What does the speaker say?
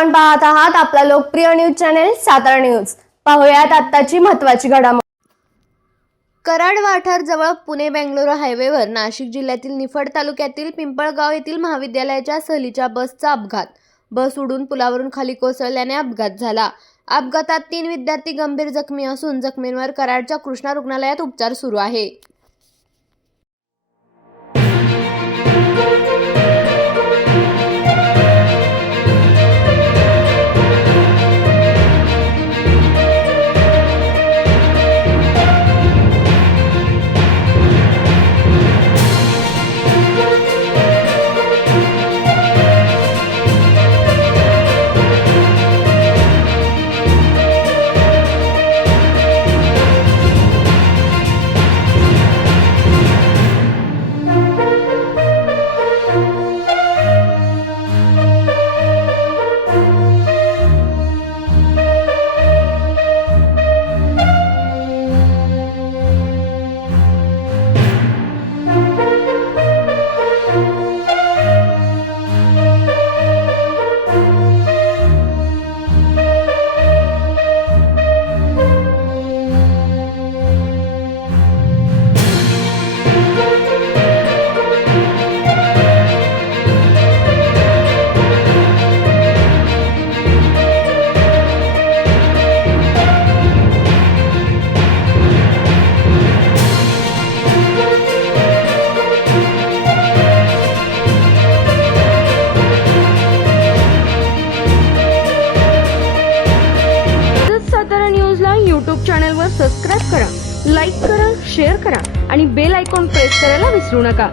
आपण पाहत आहात आपला लोकप्रिय न्यूज चॅनल सातारा न्यूज। पाहूयात आत्ताची महत्त्वाची घडामोड। कराड वाठार जवळ पुणे बेंगळुरू हायवेवर नाशिक जिल्ह्यातील निफाड तालुक्यातील पिंपळगाव येथील महाविद्यालयाच्या सहलीच्या बसचा अपघात। बस उडून पुलावरून खाली कोसळल्याने अपघात झाला। अपघातात 3 विद्यार्थी गंभीर जखमी असून जखमींवर कराडच्या कृष्णा रुग्णालयात उपचार सुरू आहे। सातारा न्यूजला यूट्यूब चॅनलवर सबस्क्राइब करा, लाईक करा, शेअर करा आणि बेल आयकॉन प्रेस करायला विसरू नका।